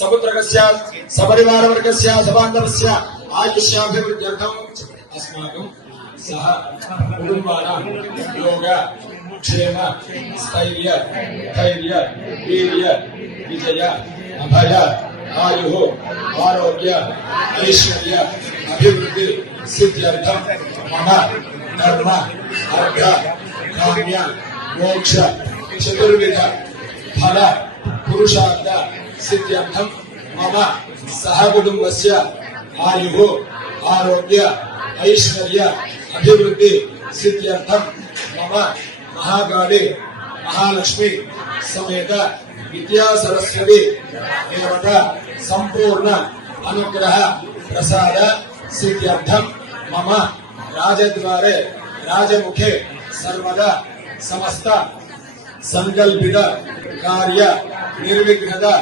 सपुत्रकस्य सपरिवारवर्गस्य सबान्धवस्य आयुष्याभिवृद्ध्यर्थम् अस्माकं सह कुटुम्बानां योग क्षेम स्थैर्य धैर्य वीर्य विजय अभय आयु आरोग्य ऐश्वर्य अभिवृद्धि सिद्ध्यर्थं मम धर्म अर्थ काम्य मोक्ष चतुर्विध फल पुरुषार्थ सिद्ध्यर्थं मम सहकुटुम्बस्य आयु आरोग्य ऐश्वर्य अभिवृद्धि सिद्ध्यर्थं मम महाकाली महालक्ष्मी समेत विद्या सरस्वती देवता संपूर्ण अनुग्रह प्रसाद सिद्ध्यर्थं मम राजद्वारे राजमुखे सर्वदा समस्त संकल्पित कार्य निर्विघ्नता